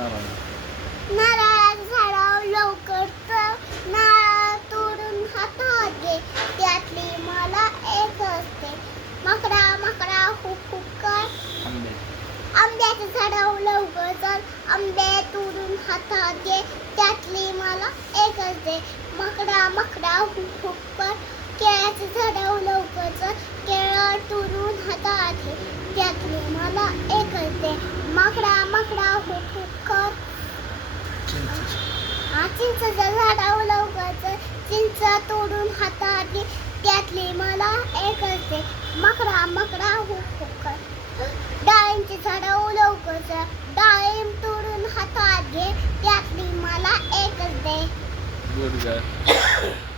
नारळाचं झाडावर लवकर तर नारळ तोडून हातात घे, त्यातली मला एक असते. मकरा मकरा हुक हुक कर. आंब्याच्या झाडावर लवकर चढ, आंबे तोडून हातात घे, त्यातली मला एक असते. मकरा मकरा हुक हुक कर. केळ्याच्या झाडावर लवकर चढ, केळं तोडून हातात घे, त्यातली मला एक असते. मकरा मकरा हुक हुक कर. चिंचेच्या झाडावर लवकर चढ, चिंच तोडून हातात घे, त्यातली मला एक असते. मकरा मकरा हुक हुक कर. डाळिंबच्या झाडावर लवकर चढ, डाळिंब तोडून हातात घे, त्यातली मला एक असते. Good girl.